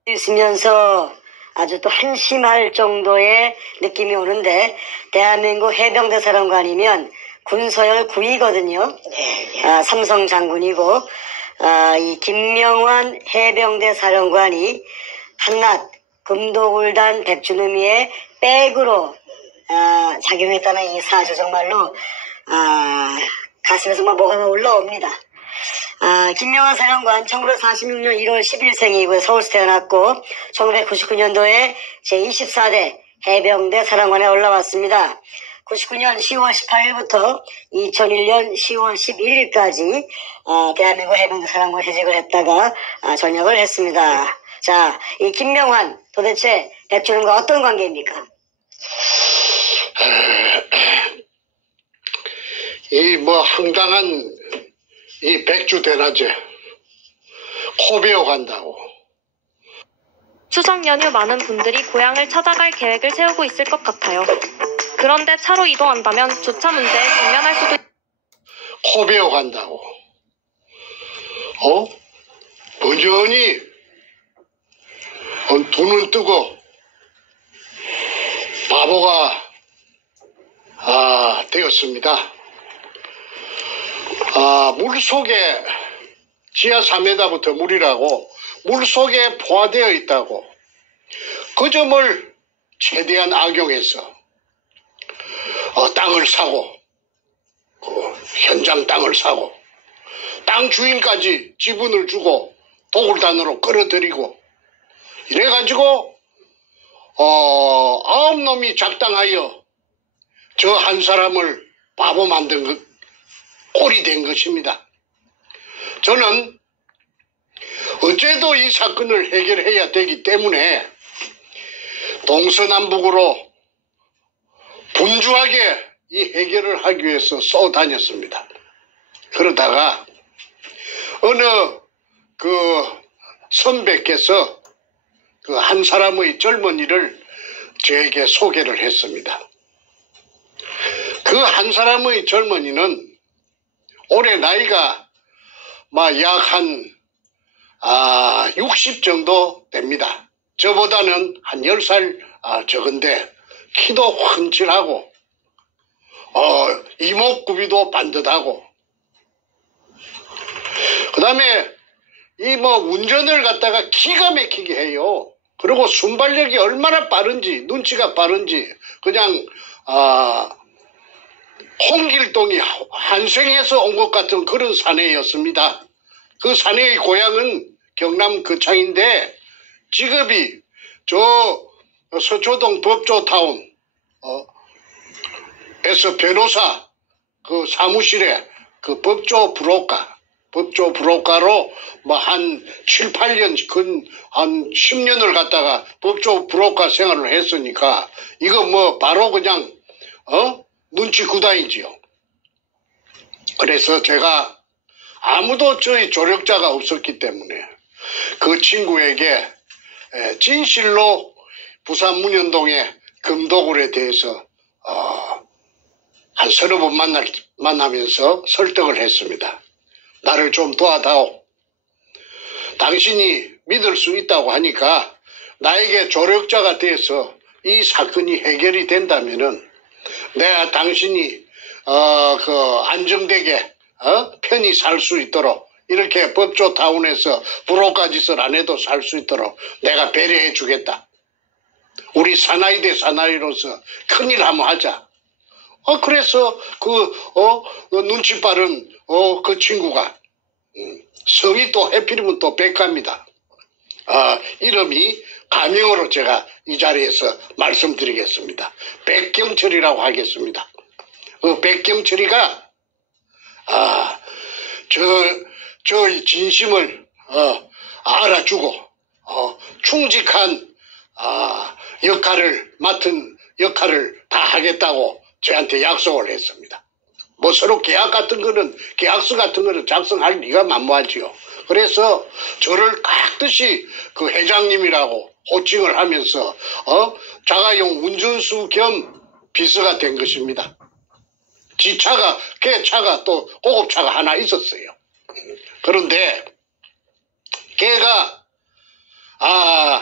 있으면서 아주 또 한심할 정도의 느낌이 오는데, 대한민국 해병대 사령관이면 군서열 9위거든요. 삼성 장군이고, 이 김명환 해병대 사령관이 한낱 금도굴단 백주누미의 백으로 작용했다는 이 사실 정말로 가슴에서 뭐가 올라옵니다. 김명환 사령관 1946년 1월 10일생이고요. 서울에서 태어났고 1999년도에 제24대 해병대 사령관에 올라왔습니다. 99년 10월 18일부터 2001년 10월 11일까지 대한민국 해병대 사령관 해직을 했다가 전역을 했습니다. 자, 이 김명환 도대체 백주는과 어떤 관계입니까? 이 황당한 이 백주 대낮에 코 베어 간다고. 추석 연휴 많은 분들이 고향을 찾아갈 계획을 세우고 있을 것 같아요. 그런데 차로 이동한다면 주차 문제에 직면할 수도. 코 베어 간다고. 번전히 눈을 뜨고 바보가 되었습니다. 물속에 지하 3m부터 물이라고 물속에 포화되어 있다고 그 점을 최대한 악용해서 땅을 사고 현장 땅을 사고 땅 주인까지 지분을 주고 도굴단으로 끌어들이고 이래가지고 9놈이 작당하여 저 한 사람을 바보 만든 꼴이 된 것입니다. 저는 어째도 이 사건을 해결해야 되기 때문에 동서남북으로 분주하게 이 해결을 하기 위해서 쏘다녔습니다. 그러다가 어느 선배께서 한 사람의 젊은이를 저에게 소개를 했습니다. 그 한 사람의 젊은이는 올해 나이가 약 한 60 정도 됩니다. 저보다는 한 10살 적은데 키도 훤칠하고 이목구비도 반듯하고 그 다음에 이 운전을 갖다가 기가 막히게 해요. 그리고 순발력이 얼마나 빠른지 눈치가 빠른지 그냥 홍길동이 환생해서 온 것 같은 그런 사내였습니다. 그 사내의 고향은 경남 거창인데 직업이 저 서초동 법조타운 에서 변호사 그 사무실에 그 법조 브로커로 한 7, 8년 한 10년을 갖다가 법조 브로커 생활을 했으니까 이거 바로 그냥 눈치 구다이지요. 그래서 제가 아무도 저희 조력자가 없었기 때문에 그 친구에게 진실로 부산 문현동의 금도굴에 대해서 한 30번 만나면서 설득을 했습니다. 나를 좀 도와다오. 당신이 믿을 수 있다고 하니까 나에게 조력자가 돼서 이 사건이 해결이 된다면은 내가 당신이 안정되게 편히 살 수 있도록 이렇게 법조타운에서 불호가 짓을 안 해도 살 수 있도록 내가 배려해 주겠다. 우리 사나이 대 사나이로서 큰일 한번 하자. 그래서 눈치 빠른 그 친구가 성이 또 해필이면 또 백가입니다. 이름이 가명으로 제가 이 자리에서 말씀드리겠습니다. 백경철이라고 하겠습니다. 백경철이가 저 진심을 알아주고 충직한 맡은 역할을 다 하겠다고 저한테 약속을 했습니다. 서로 계약서 같은 거는 작성할 리가 만무하지요. 그래서 저를 깍듯이 그 회장님이라고 호칭을 하면서 자가용 운전수 겸 비서가 된 것입니다. 걔 차가 또 고급차가 하나 있었어요. 그런데 걔가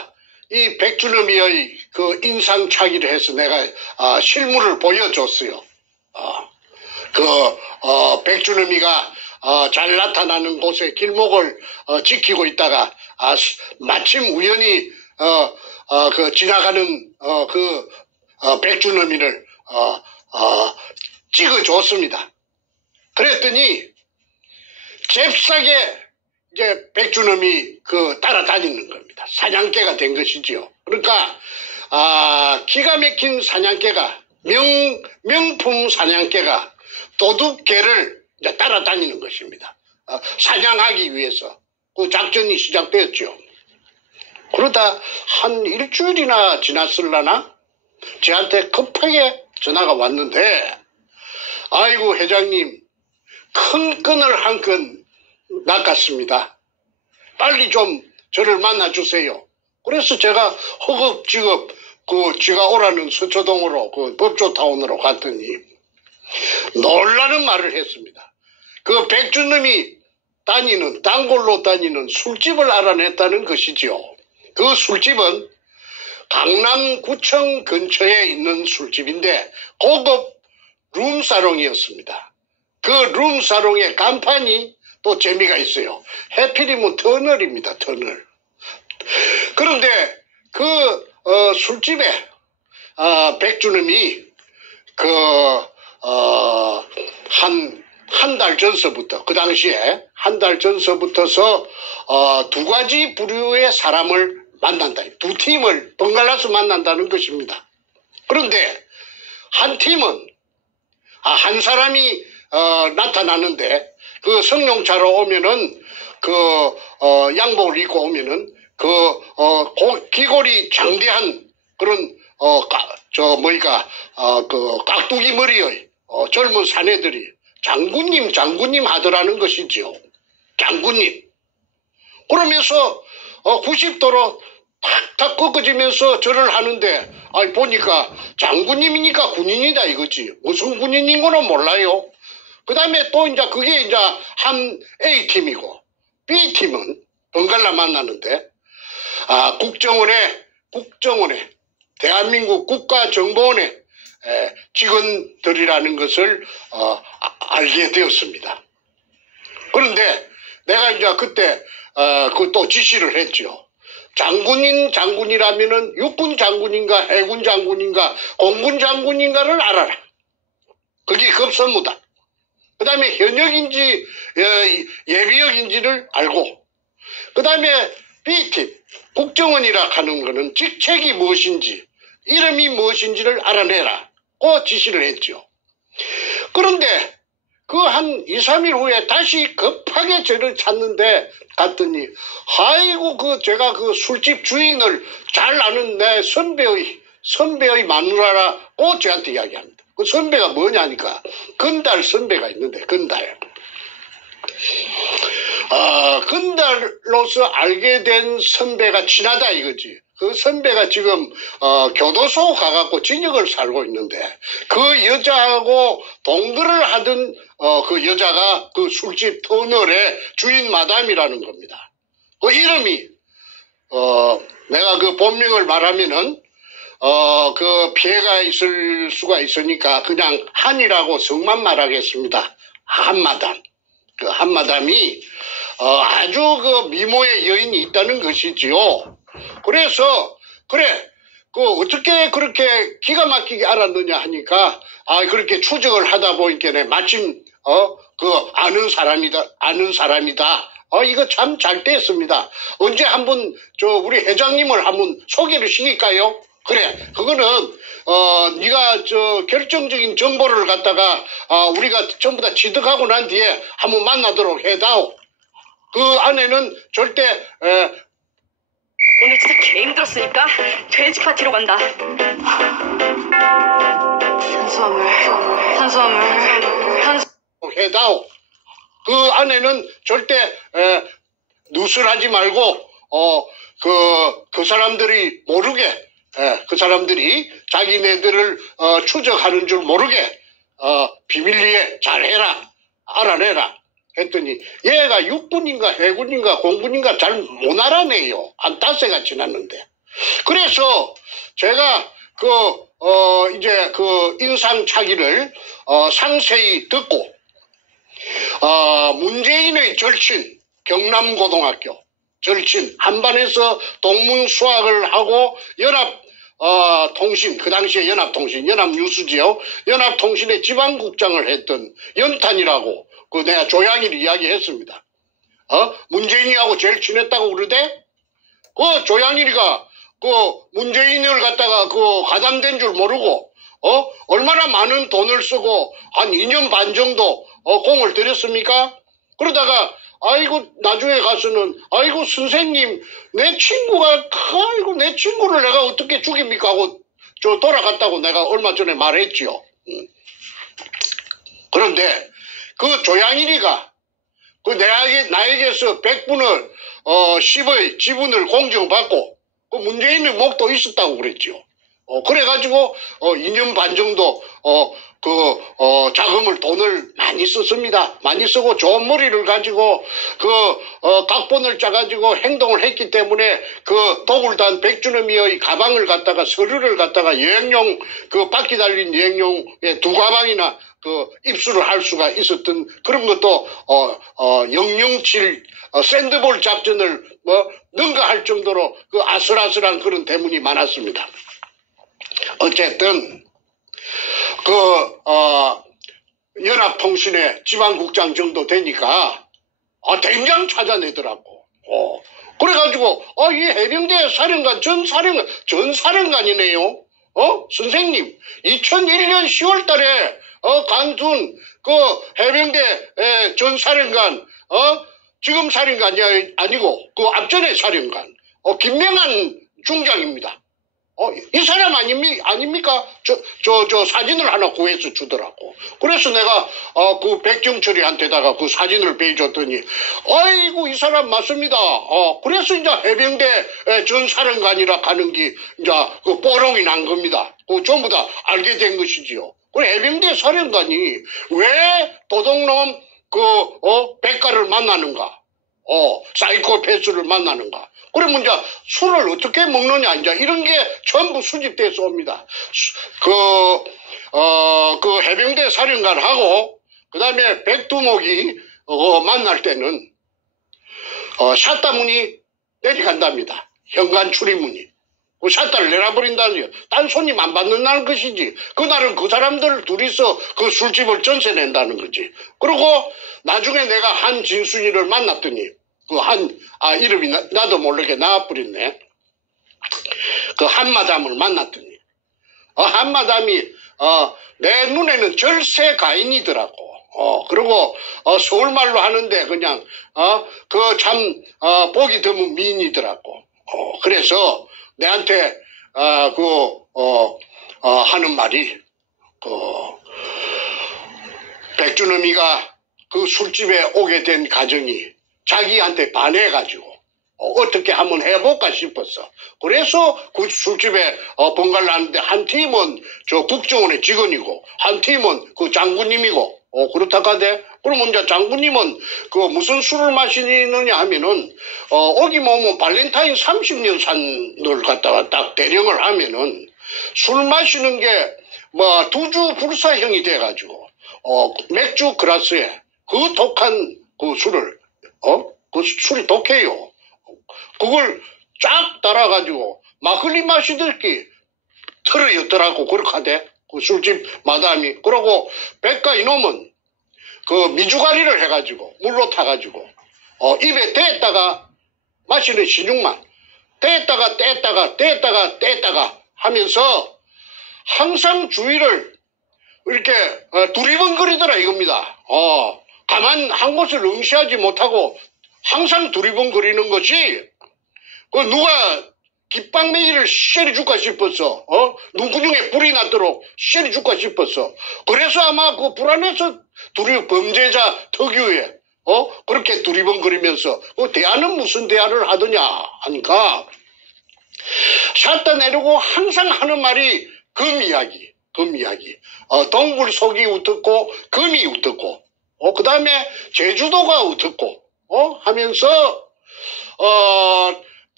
이 백주놈이의 그 인상착의를 해서 내가 실물을 보여줬어요. 백주놈이가 잘 나타나는 곳에 길목을 지키고 있다가 마침 우연히 지나가는 백주놈이를 찍어줬습니다. 그랬더니 잽싸게 이제 백주놈이 따라다니는 겁니다. 사냥개가 된 것이지요. 그러니까 기가 막힌 사냥개가 명품 사냥개가 도둑개를 이제 따라다니는 것입니다. 사냥하기 위해서 그 작전이 시작되었죠. 그러다 한 일주일이나 지났을라나 저한테 급하게 전화가 왔는데, 아이고 회장님, 큰 끈을 한 끈 낚았습니다. 빨리 좀 저를 만나주세요. 그래서 제가 허겁지겁 지가 오라는 서초동으로 법조타운으로 갔더니 놀라는 말을 했습니다. 그 백주놈이 단골로 다니는 술집을 알아냈다는 것이지요. 그 술집은 강남구청 근처에 있는 술집인데 고급 룸사롱이었습니다. 그 룸사롱의 간판이 또 재미가 있어요. 해피리문 터널입니다. 터널. 그런데 술집에 백주놈이 한 달 전서부터, 그 당시에 한 달 전서부터서 두 가지 부류의 사람을 만난다. 두 팀을 번갈아서 만난다는 것입니다. 그런데 한 팀은 한 사람이 나타나는데 그 성룡차로 오면은 양복을 입고 오면은 귀골이 장대한 그런 깍두기 머리의 젊은 사내들이 장군님 하더라는 것이지요. 장군님. 그러면서 90도로 탁탁 꺾어지면서 절을 하는데 보니까 장군님이니까 군인이다 이거지. 무슨 군인인 거는 몰라요. 그 다음에 또 그게 한 A팀이고 B팀은 번갈아 만나는데 국정원에 대한민국 국가정보원의 직원들이라는 것을 알게 되었습니다. 그런데 내가 그때 또 지시를 했죠. 장군이라면은 육군 장군인가 해군 장군인가 공군 장군인가를 알아라. 그게 급선무다. 그 다음에 현역인지 예비역인지를 알고, 그 다음에 B팀 국정원이라 하는 거는 직책이 무엇인지 이름이 무엇인지를 알아내라. 그 지시를 했죠. 그런데 한 2, 3일 후에 다시 급하게 저를 찾는데 갔더니 아이고 제가 술집 주인을 잘 아는 내 선배의 마누라라고 저한테 이야기합니다. 그 선배가 뭐냐니까 건달 선배가 있는데 건달로서 알게 된 선배가 친하다 이거지. 그 선배가 지금 교도소 가갖고 징역을 살고 있는데 그 여자하고 동거를 하던 그 여자가 그 술집 터널의 주인 마담이라는 겁니다. 그 이름이 내가 그 본명을 말하면은 그 피해가 있을 수가 있으니까 그냥 한이라고 성만 말하겠습니다. 한마담. 그 한마담이 아주 그 미모의 여인이 있다는 것이지요. 그래서 어떻게 그렇게 기가 막히게 알았느냐 하니까 그렇게 추적을 하다 보니까 마침 아는 사람이다. 이거 참 잘 됐습니다. 언제 한번 우리 회장님을 한번 소개를 시킬까요? 그래, 그거는 네가 결정적인 정보를 갖다가 우리가 전부 다 취득하고 난 뒤에 한번 만나도록 해다오. 그 안에는 절대 오늘 진짜 개 힘들었으니까 돼지 파티로 간다. 탄수화물. 해다오. 그 안에는 절대 누설하지 말고 그 사람들이 모르게 그 사람들이 자기네들을 추적하는 줄 모르게 비밀리에 잘해라. 알아내라. 했더니 얘가 육군인가 해군인가 공군인가 잘 못 알아내요. 한 5해가 지났는데. 그래서 제가 이제 인상착의를, 상세히 듣고, 문재인의 절친, 경남고등학교, 절친, 한반에서 동문수학을 하고, 통신, 그 당시에 연합통신, 연합뉴스지요. 연합통신의 지방국장을 했던 연탄이라고, 내가 조양일 이야기했습니다. 문재인이하고 제일 친했다고 그러대? 조양일이가, 문재인을 갖다가 가담된 줄 모르고, 얼마나 많은 돈을 쓰고, 한 2년 반 정도, 공을 들였습니까? 그러다가, 아이고, 나중에 가서는, 아이고, 선생님, 내 친구를 내가 어떻게 죽입니까? 하고, 돌아갔다고 내가 얼마 전에 말했지요. 그런데, 조양일이가, 나에게서 100분을, 10의 지분을 공정받고, 문재인의 목도 있었다고 그랬죠. 그래가지고, 2년 반 정도, 돈을 많이 썼습니다. 많이 쓰고 좋은 머리를 가지고, 각본을 짜가지고 행동을 했기 때문에, 도굴단 백준엄이의 가방을 갖다가, 서류를 갖다가 여행용, 바퀴 달린 여행용에 2가방이나, 입수를 할 수가 있었던 그런 것도, 007, 샌드볼 작전을 능가할 정도로 아슬아슬한 그런 대문이 많았습니다. 어쨌든, 연합통신의 지방국장 정도 되니까, 된장 찾아내더라고. 그래가지고, 이 해병대 사령관, 전사령관이네요. 선생님, 2001년 10월 달에, 간순, 해병대, 전사령관, 지금 사령관이 아니고, 앞전에 사령관, 김명한 중장입니다. 이 사람 아닙니까? 저 사진을 하나 구해서 주더라고. 그래서 내가, 백정철이한테다가 사진을 빼줬더니, 아이고, 이 사람 맞습니다. 그래서 이제 해병대 전사령관이라 하는 게, 이제 뽀롱이 난 겁니다. 전부 다 알게 된 것이지요. 그 해병대 사령관이 왜 도둑놈, 백가를 만나는가? 사이코패스를 만나는가? 그러면 이제 술을 어떻게 먹느냐, 이제 이런 게 전부 수집돼서 옵니다. 해병대 사령관하고, 그 다음에 백두목이, 만날 때는, 샷다문이 내려간답니다. 현관 출입문이. 샷다를 내려버린다는 거예요. 딴 손님 안 받는다는 것이지. 그날은 그 사람들 둘이서 술집을 전세 낸다는 거지. 그리고 나중에 내가 한진순이를 만났더니, 이름이 나도 모르게 나와버렸네. 한마담을 만났더니, 한마담이, 내 눈에는 절세 가인이더라고. 그리고, 서울말로 하는데 그냥, 보기 드문 미인이더라고. 그래서, 내한테, 하는 말이, 백준엄이가 술집에 오게 된 가정이, 자기한테 반해가지고 어떻게 한번 해볼까 싶었어. 그래서 술집에 번갈아 하는데 한 팀은 국정원의 직원이고 한 팀은 장군님이고 그렇다카대. 그러면 이제 장군님은 무슨 술을 마시느냐 하면은 오기만 오면 발렌타인 30년 산을 갖다가 딱 대령을 하면은 술 마시는 게 두주 불사형이 돼가지고 맥주 그라스에 독한 술을 술이 독해요. 그걸 쫙 따라가지고, 막걸리 마시듯이 털어였더라고, 그렇게 하대. 술집 마담이. 그러고, 백가 이놈은, 미주가리를 해가지고, 물로 타가지고, 입에 떼다가 마시는 신용만, 떼다가 하면서, 항상 주위를 이렇게, 두리번거리더라, 이겁니다. 가만 한 곳을 응시하지 못하고 항상 두리번거리는 것이 누가 깃방맹이를 시절이 줄까 싶었어. 눈구녕에 불이 나도록 시절이 줄까 싶었어. 그래서 아마 불안해서 범죄자 특유의 그렇게 두리번거리면서 대안은 무슨 대안을 하더냐 하니까 샷다 내려고 항상 하는 말이 금 이야기. 동굴 속이 우습고 금이 우습고 그 다음에 제주도가 어떻고, 하면서,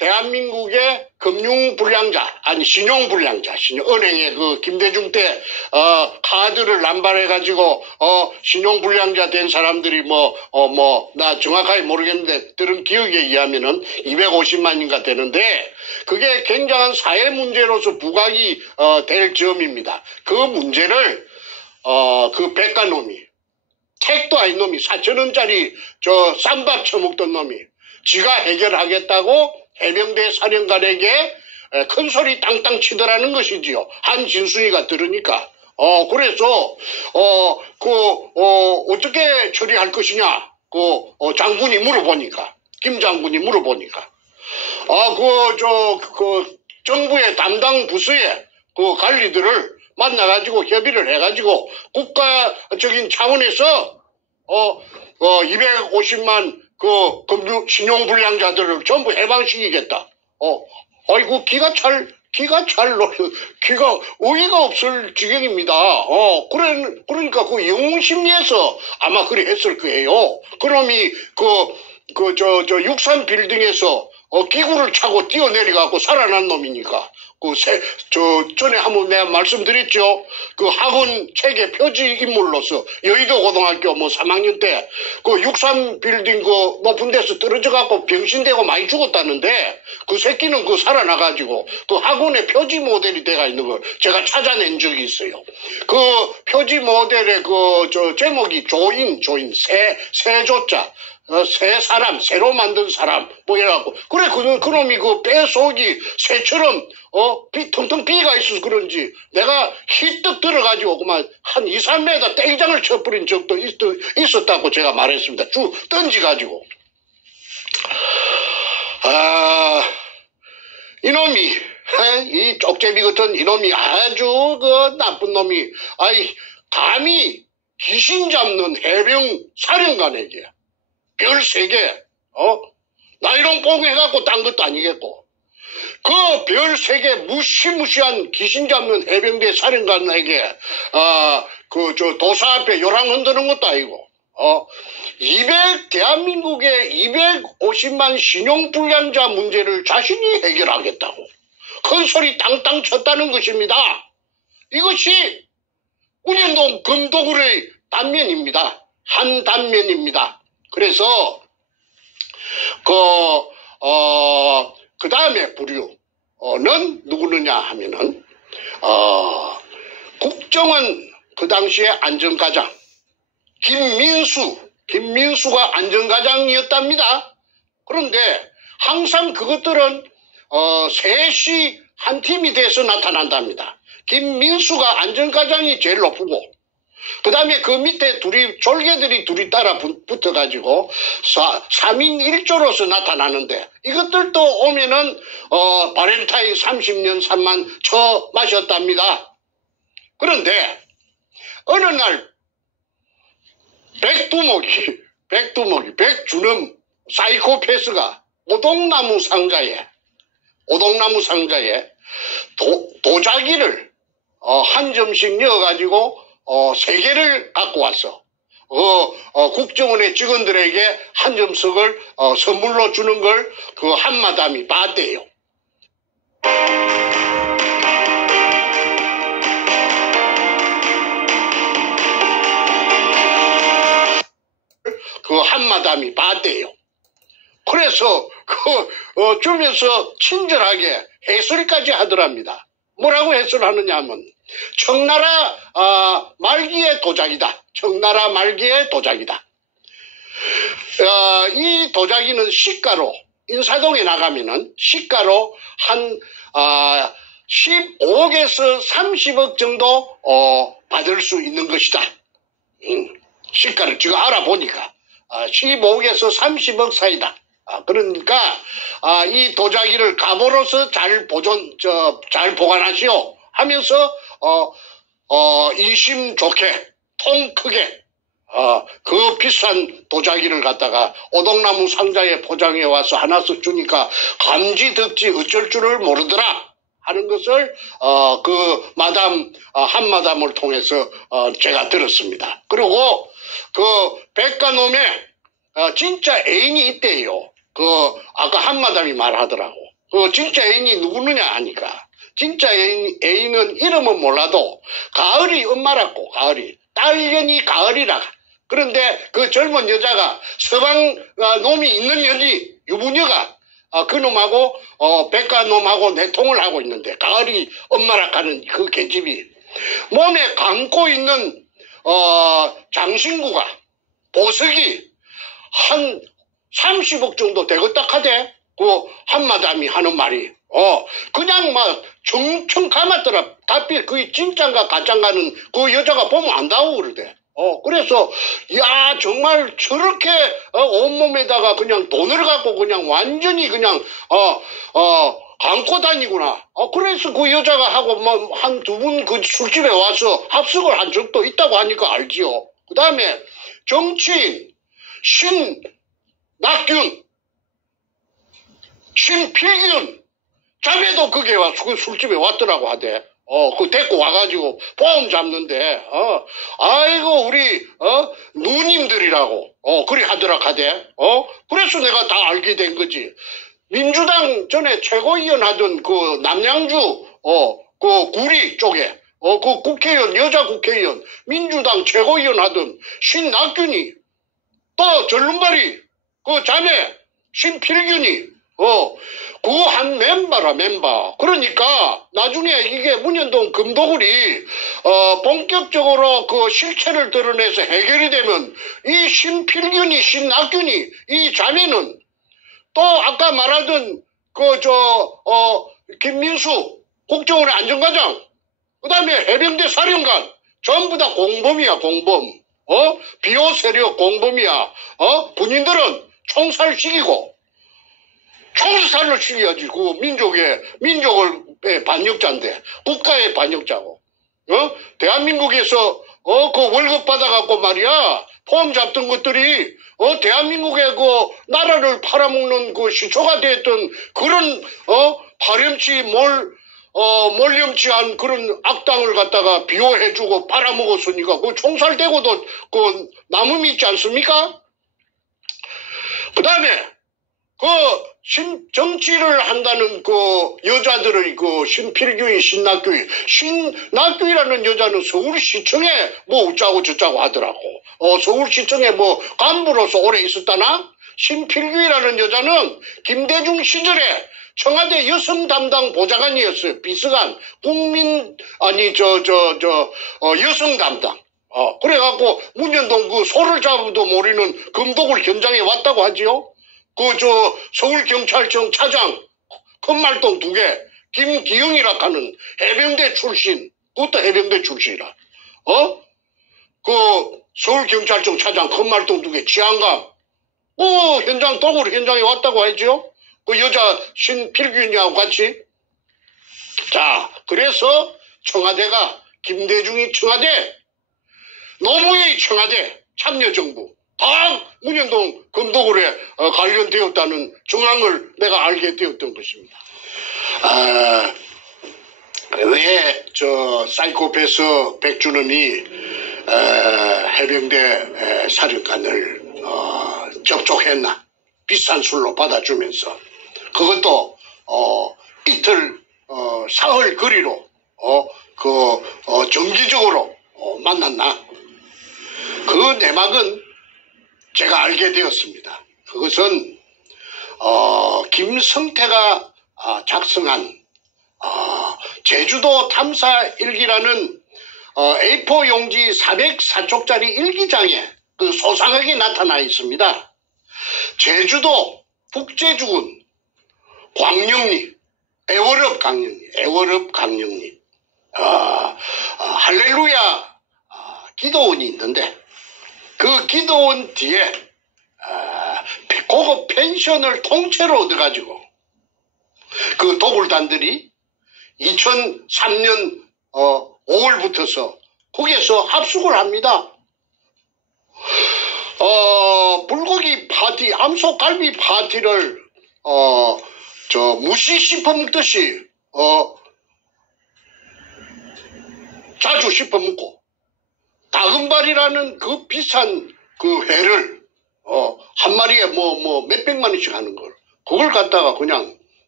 대한민국의 금융불량자, 아니, 신용불량자, 은행에 그 김대중 때, 카드를 남발해가지고, 신용불량자 된 사람들이 나 정확하게 모르겠는데, 들은 기억에 의하면은 250만인가 되는데, 그게 굉장한 사회 문제로서 부각이, 될 점입니다. 그 문제를, 그 백가놈이, 택도 아닌 놈이, 4,000원짜리 쌈밥 처먹던 놈이, 지가 해결하겠다고 해병대 사령관에게 큰 소리 땅땅 치더라는 것이지요. 한진순이가 들으니까. 그래서, 어떻게 처리할 것이냐. 장군이 물어보니까. 김 장군이 물어보니까. 정부의 담당 부서에 그 관리들을 만나가지고 협의를 해가지고 국가적인 차원에서, 250만 신용불량자들을 전부 해방시키겠다. 아이고, 기가 어이가 없을 지경입니다. 그러니까 그 영웅심리에서 아마 그래 했을 거예요. 그놈이, 63 빌딩에서 기구를 차고 뛰어내려가고 살아난 놈이니까. 전에 한번 내가 말씀드렸죠. 그 학원 책의 표지 인물로서 여의도 고등학교 3학년 때 63 빌딩 높은 데서 떨어져갖고 병신되고 많이 죽었다는데 그 새끼는 살아나가지고 그 학원의 표지 모델이 돼가 있는 걸 제가 찾아낸 적이 있어요. 그 표지 모델의 제목이 조인, 새조자. 새 사람, 새로 만든 사람, 이래갖고. 그래, 그놈이 뼈속이 새처럼, 텅텅 비가 있어서 그런지, 내가 희뜩 들어가지고, 한 2, 3m 땡장을 쳐버린 적도 있었다고 제가 말했습니다. 쭉 던지가지고. 이놈이, 이 쪽제비 같은 이놈이 아주 나쁜 놈이, 감히 귀신 잡는 해병 사령관에게, 별 3개, 나이롱 뽕 해갖고 딴 것도 아니겠고, 그 별 3개 무시무시한 귀신 잡는 해병대 사령관에게, 도사 앞에 요랑 흔드는 것도 아니고, 대한민국의 250만 신용불량자 문제를 자신이 해결하겠다고, 큰 소리 땅땅 쳤다는 것입니다. 이것이 운현동 금도굴의 단면입니다. 한 단면입니다. 그래서, 그 다음에 부류는 누구느냐 하면은, 국정원 그 당시에 안전과장, 김민수가 안전과장이었답니다. 그런데 항상 그것들은, 셋이 한 팀이 돼서 나타난답니다. 김민수가 안전과장이 제일 높고, 그 다음에 그 밑에 졸개들이 둘이 따라 붙어가지고 3인 1조로서 나타나는데 이것들도 오면은 바렌타인 30년 산만 쳐 마셨답니다. 그런데 어느 날 백주름 사이코패스가 오동나무 상자에 도자기를 한 점씩 넣어가지고 3개를 갖고 왔어. 국정원의 직원들에게 한 점씩을 선물로 주는 걸 그 한마담이 봤대요. 그 한마담이 봤대요. 그래서 주면서 친절하게 해설까지 하더랍니다. 뭐라고 해설하느냐 하면 청나라 말기의 도자기다. 청나라 말기의 도자기다. 이 도자기는 시가로 인사동에 나가면은 시가로 한 15억에서 30억 정도 받을 수 있는 것이다. 시가를 지금 알아보니까 15억에서 30억 사이다. 그러니까 이 도자기를 갑으로서 잘 보관하시오 하면서 인심 좋게 통 크게 그 비싼 도자기를 갖다가 오동나무 상자에 포장해 와서 하나씩 주니까 감지덕지 어쩔 줄을 모르더라 하는 것을 그 한마담을 통해서 제가 들었습니다. 그리고 그 백가놈의 진짜 애인이 있대요. 아까 한마담이 말하더라고. 진짜 애인이 누구느냐 하니까. 진짜 애인은 이름은 몰라도 가을이 엄마라고, 가을이. 딸년이 가을이라. 그런데 그 젊은 여자가 서방 놈이 있는 년이 유부녀가 그 놈하고 백가 놈하고 내통을 하고 있는데 가을이 엄마라 하는 그 계집이 몸에 감고 있는 장신구가 보석이 한 30억 정도 되겠다 하대. 그 한마담이 하는 말이 그냥 막 청청 감았더라. 답이 그게 진짠가 가짠가는 그 여자가 보면 안다고 그러대. 그래서 야 정말 저렇게 온몸에다가 그냥 돈을 갖고 그냥 완전히 그냥 감고 다니구나. 그래서 그 여자가 하고 뭐 한 두 분 그 술집에 와서 합석을 한 적도 있다고 하니까 알지요. 그 다음에 정치인 신낙균, 신필균 자매도 그게 와서 그 술집에 왔더라고 하대. 그 데리고 와가지고 보험 잡는데, 아이고, 우리, 누님들이라고, 그리 하더라 하대. 그래서 내가 다 알게 된 거지. 민주당 전에 최고위원 하던 그 남양주, 그 구리 쪽에, 그 국회의원, 여자 국회의원, 민주당 최고위원 하던 신낙균이, 또 전륜발이, 그 자매, 신필균이, 그거 한 멤버라, 멤버. 그러니까, 나중에 이게 문현동 금도굴이, 본격적으로 그 실체를 드러내서 해결이 되면, 이 신필균이, 신낙균이, 이 자매는, 또 아까 말하던, 김민수 국정원의 안전과장, 그 다음에 해병대 사령관, 전부 다 공범이야, 공범. 비호 세력 공범이야. 군인들은 총살시키고, 총살을 시켜야지. 그 민족의 반역자인데, 국가의 반역자고. 대한민국에서, 그 월급 받아갖고 말이야, 포함 잡던 것들이, 대한민국의 그 나라를 팔아먹는 그 시초가 됐던 그런, 파렴치 몰렴치한 그런 악당을 갖다가 비호해주고 팔아먹었으니까, 그 총살되고도 그 남음이 있지 않습니까? 그 다음에, 정치를 한다는 그 여자들의 그 신필규인, 신낙규이라는 여자는 서울시청에 뭐 어쩌고 저쩌고 하더라고. 서울시청에 뭐 간부로서 오래 있었다나? 신필규이라는 여자는 김대중 시절에 청와대 여성 담당 보좌관이었어요. 비서관, 여성 담당. 그래갖고 문현동 그 소를 잡아도 모르는 금독을 현장에 왔다고 하지요. 서울경찰청 차장, 큰말똥 2개, 김기영이라 하는 해병대 출신, 그것도 해병대 출신이라. 서울경찰청 차장, 큰말똥 2개, 지안감, 현장 도구로 현장에 왔다고 하죠. 그 여자 신필균이하고 같이. 자, 그래서 청와대가, 김대중이 청와대, 노무현이 청와대, 참여정부, 다 문현동 금도굴에 관련되었다는 정황을 내가 알게 되었던 것입니다. 왜 사이코패스 백준원이 해병대 사령관을 접촉했나? 비싼 술로 받아주면서 그것도 이틀 사흘 거리로 정기적으로 만났나? 그 내막은 제가 알게 되었습니다. 그것은 김성태가 작성한 제주도 탐사 일기라는 A4 용지 404쪽짜리 일기장에 그 소상하게 나타나 있습니다. 제주도 북제주군 광령리 애월읍 강령리 할렐루야 기도원이 있는데 그 기도원 뒤에 고급 펜션을 통째로 얻어가지고 그 도굴단들이 2003년 5월부터서 거기에서 합숙을 합니다. 불고기 파티, 암소갈비 파티를 무시 씹어먹듯이 자주 씹어먹고 다금발이라는 그 비싼 그 회를 한 마리에 뭐 몇백만 원씩 하는 걸 그걸 갖다가 그냥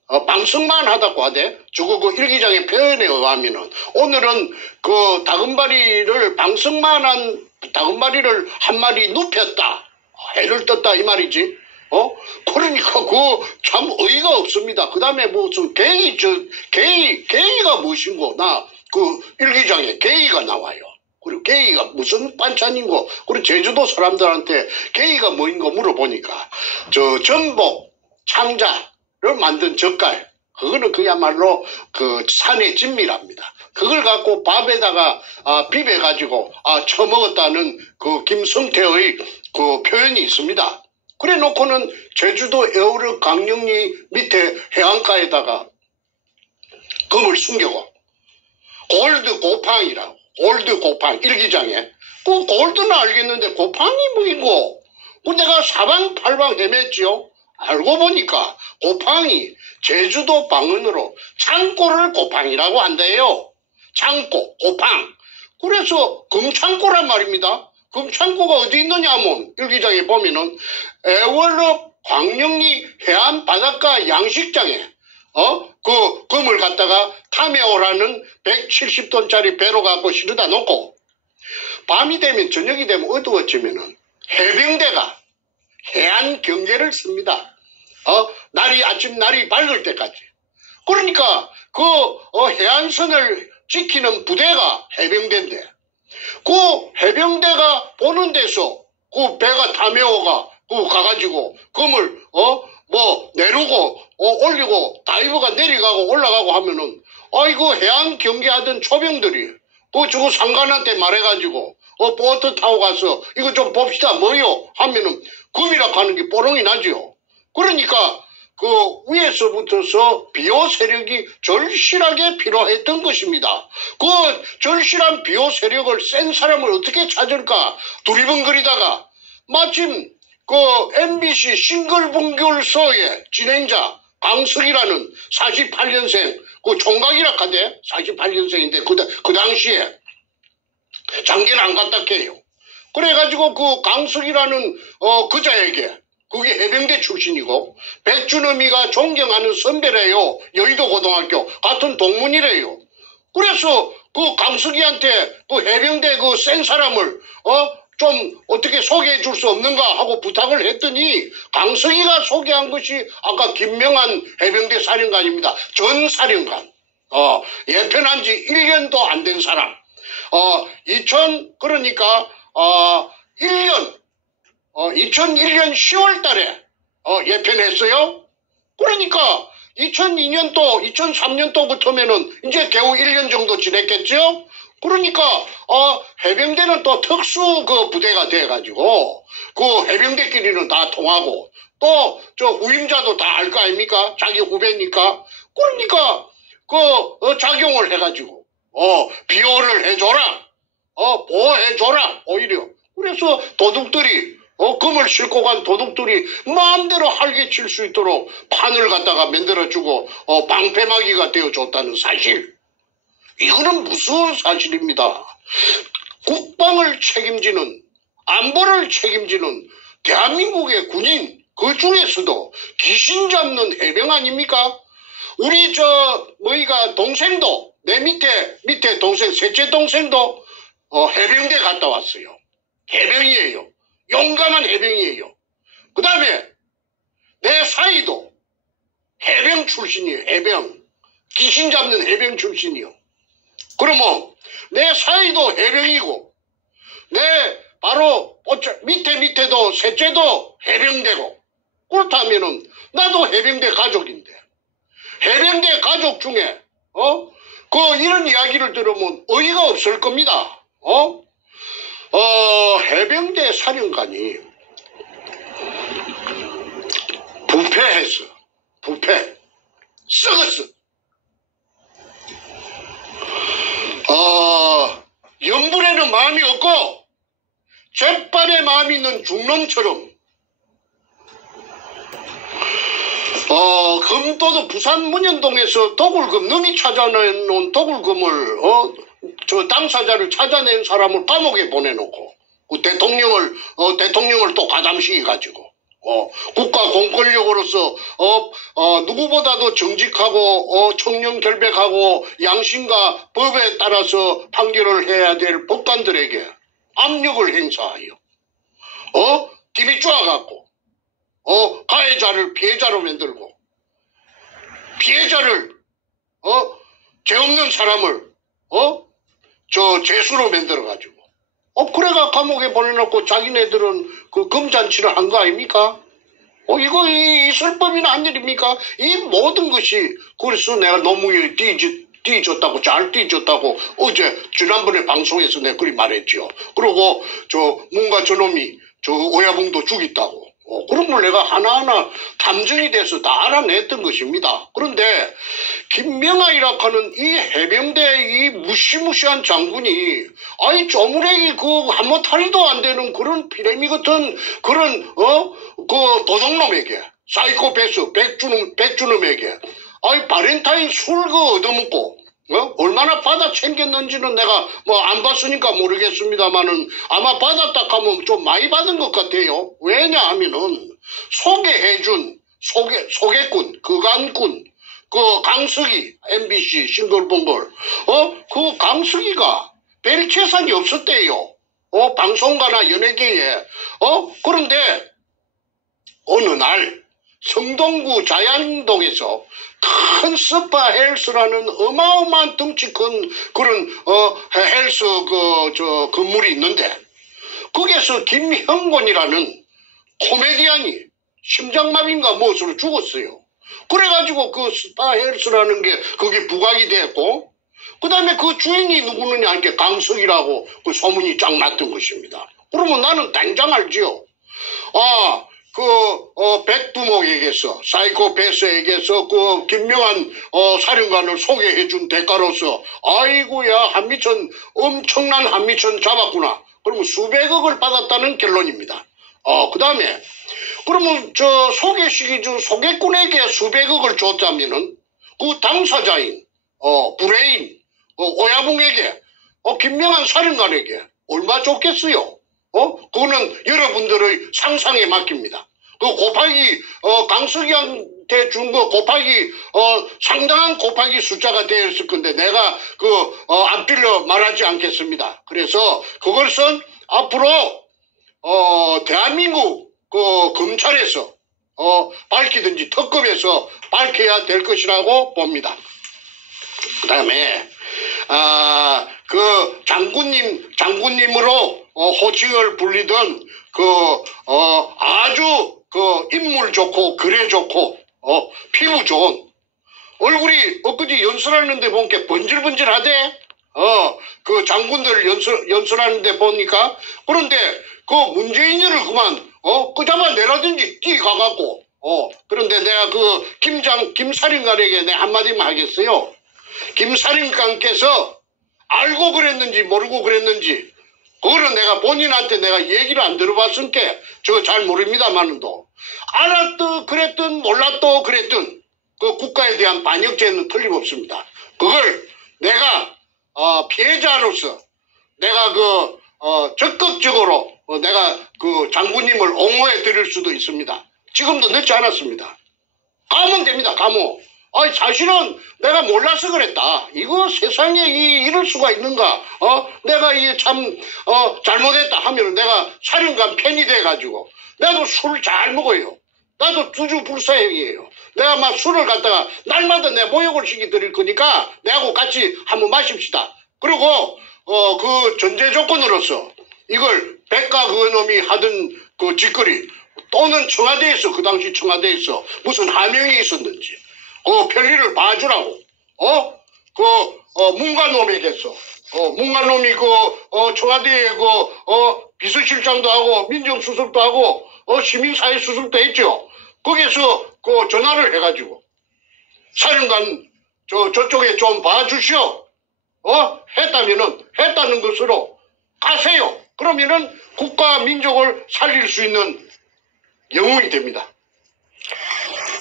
방석만 하다고 하대. 저거 그 일기장의 표현에 의하면은 오늘은 그 다금바리를 방석만한 다금바리를 한 마리 눕혔다. 해를 떴다 이 말이지. 그러니까 그 참 어이가 없습니다. 그 다음에 무슨 게이가 무엇인고 나 그 일기장에 게이가 나와요. 그리고 게이가 무슨 반찬인고 그리고 제주도 사람들한테 게이가 뭐인고 물어보니까 저 전복 창자를 만든 젓갈 그거는 그야말로 그 산의 진미랍니다. 그걸 갖고 밥에다가 비벼가지고 처먹었다는 그 김성태의 그 표현이 있습니다. 그래 놓고는 제주도 에어르 강릉리 밑에 해안가에다가 금을 숨겨고 골드 고팡이라고 골드 고팡 일기장에 그 골드는 알겠는데 고팡이 뭐이고 그 내가 사방팔방 헤맸지요. 알고 보니까 고팡이 제주도 방언으로 창고를 고팡이라고 한대요. 창고 고팡. 그래서 금창고란 말입니다. 금창고가 어디 있느냐 하면 일기장에 보면은 애월읍 광릉리 해안 바닷가 양식장에 그 금을 갖다가 탐해오라는 170톤짜리 배로 갖고 실어다 놓고 밤이 되면 저녁이 되면 어두워지면은 해병대가 해안 경계를 씁니다. 아침 날이 밝을 때까지. 그러니까 그 해안선을 지키는 부대가 해병대인데 그 해병대가 보는 데서 그 배가 탐해오가 그 가가지고 금을 내리고 올리고 다이버가 내려가고 올라가고 하면은 아이고 해안 경계하던 초병들이 저거 상관한테 말해가지고 보트 타고 가서 이거 좀 봅시다 뭐요 하면은 금이라고 하는 게 뽀롱이 나죠. 그러니까 그 위에서부터서 비호 세력이 절실하게 필요했던 것입니다. 그 절실한 비호 세력을 센 사람을 어떻게 찾을까 두리번거리다가 마침 그 MBC 싱글벙글쇼의 진행자 강석이라는 48년생 그 총각이라 하대 48년생인데 그 당시에 장계를 안 갔다 해요. 그래가지고 그 강석이라는 그자에게 그게 해병대 출신이고 백준엄이가 존경하는 선배래요. 여의도 고등학교 같은 동문이래요. 그래서 그 강석이한테 그 해병대 그 센 사람을 좀 어떻게 소개해 줄 수 없는가 하고 부탁을 했더니 강석이가 소개한 것이 아까 김명한 해병대 사령관입니다. 전 사령관. 예편한 지 1년도 안 된 사람. 그러니까 2001년 10월 달에 예편했어요. 그러니까 2002년도, 2003년도부터면은 이제 겨우 1년 정도 지냈겠죠? 그러니까 해병대는 또 특수 그 부대가 돼가지고 그 해병대끼리는 다 통하고 또 저 후임자도 다 알 거 아닙니까? 자기 후배니까. 그러니까 그 작용을 해가지고 비호를 해줘라. 보호해줘라. 오히려. 그래서 도둑들이 금을 싣고 간 도둑들이 마음대로 활개 칠 수 있도록 판을 갖다가 만들어주고 방패막이가 되어줬다는 사실. 이거는 무서운 사실입니다. 국방을 책임지는 안보를 책임지는 대한민국의 군인 그 중에서도 귀신 잡는 해병 아닙니까? 우리 동생도 내 밑에 동생 셋째 동생도 해병대 갔다 왔어요. 해병이에요. 용감한 해병이에요. 그 다음에 내 사이도 해병 출신이에요. 해병. 귀신 잡는 해병 출신이요. 그러면 내 사이도 해병이고 내 바로 밑에도 셋째도 해병대고 그렇다면은 나도 해병대 가족인데 해병대 가족 중에 이런 이야기를 들으면 어이가 없을 겁니다. 해병대 사령관이 부패했어. 부패. 썩었어. 연불에는 마음이 없고 재빨에 마음이 있는 중놈처럼 금도도 부산 문현동에서 도굴금 놈이 찾아내놓은 도굴금을 저 당사자를 찾아낸 사람을 감옥에 보내놓고 그 대통령을 또 가담시켜 가지고 국가 공권력으로서 누구보다도 정직하고 청렴 결백하고 양심과 법에 따라서 판결을 해야 될 법관들에게 압력을 행사하여 TV 쪼아갖고 가해자를 피해자로 만들고 피해자를 죄 없는 사람을 죄수로 만들어가지고 그래가 감옥에 보내놓고 자기네들은 그 금잔치를 한 거 아닙니까? 이거 있을 법이나 한 일입니까? 이 모든 것이 그래서 내가 너무 띄줬다고 잘 띄줬다고 어제 지난번에 방송에서 내가 그리 말했죠. 그리고 뭔가 저놈이 오야봉도 죽였다고. 그런 걸 내가 하나하나 탐정이 돼서 다 알아냈던 것입니다. 그런데 김명하이라 하는 이 해병대 이 무시무시한 장군이 쪼무레기 한번 탈의도 안 되는 그런 피레미 같은 그런 그 도둑놈에게 사이코패스 백주놈에게 바렌타인 술 얻어먹고 얼마나 받아 챙겼는지는 내가 안 봤으니까 모르겠습니다만은 아마 받았다 하면 좀 많이 받은 것 같아요. 왜냐하면은 소개해준 소개꾼, 그간꾼, 그 강석이 MBC 싱글벙글 그 강석이가 별 재산이 없었대요. 방송가나 연예계에 그런데 어느 날 성동구 자양동에서 큰 스파 헬스라는 어마어마한 덩치 큰 그런 헬스 건물이 있는데 거기에서 김형곤이라는 코미디언이 심장마비인가 무엇으로 죽었어요. 그래가지고 그 스파 헬스라는 게 그게 부각이 됐고 그 다음에 그 주인이 누구느냐 하니까 강석이라고 그 소문이 쫙 났던 것입니다. 그러면 나는 당장 알지요. 백두목에게서 사이코패스에게서 그 김명한 사령관을 소개해준 대가로서 아이고야 한미천 엄청난 한미천 잡았구나. 그러면 수백억을 받았다는 결론입니다. 그 다음에 그러면 소개시기 중 소개꾼에게 수백억을 줬다면은 그 당사자인 브레인 오야붕에게 김명한 사령관에게 얼마 줬겠어요? 그거는 여러분들의 상상에 맡깁니다. 그 곱하기, 강석이한테 준 거 곱하기, 상당한 곱하기 숫자가 되었을 건데 내가 안 빌려 말하지 않겠습니다. 그래서 그것은 앞으로, 대한민국 검찰에서, 밝히든지 특검에서 밝혀야 될 것이라고 봅니다. 그 다음에, 그 장군님으로 호칭을 불리던 아주 인물 좋고 글에 좋고 피부 좋은 얼굴이 엊그제 연설하는데 보니까 번질번질하대. 그 장군들 연설하는데 보니까 그런데 그 문재인이를 그만 끄잡아 내라든지 뛰가갖고 그런데 내가 김사령관에게 내 한마디만 하겠어요. 김사령관께서 알고 그랬는지 모르고 그랬는지 그거는 내가 본인한테 내가 얘기를 안 들어봤으니까 저 잘 모릅니다만도 알았든 그랬든 몰랐든 그랬든 그 국가에 대한 반역죄는 틀림없습니다. 그걸 내가 피해자로서 내가 적극적으로 내가 그 장군님을 옹호해 드릴 수도 있습니다. 지금도 늦지 않았습니다. 가면 됩니다. 가면. 사실은 내가 몰라서 그랬다. 이거 세상에 이럴 수가 있는가? 내가 잘못했다 하면 내가 사령관 편이 돼가지고 나도 술 잘 먹어요. 나도 주주불사형이에요. 내가 막 술을 갖다가 날마다 내 모욕을 시켜드릴 거니까 내하고 같이 한번 마십시다. 그리고 그 전제 조건으로서 이걸 백가 그놈이 하던 그 짓거리 또는 청와대에서 그 당시 청와대에서 무슨 하명이 있었는지 편리를 봐주라고, 문관놈에게서, 문관놈이 청와대에 비서실장도 하고, 민정수석도 하고, 시민사회수석도 했죠. 거기에서 전화를 해가지고, 사령관, 저쪽에 좀 봐주시오. 했다는 것으로 가세요. 그러면은 국가 민족을 살릴 수 있는 영웅이 됩니다.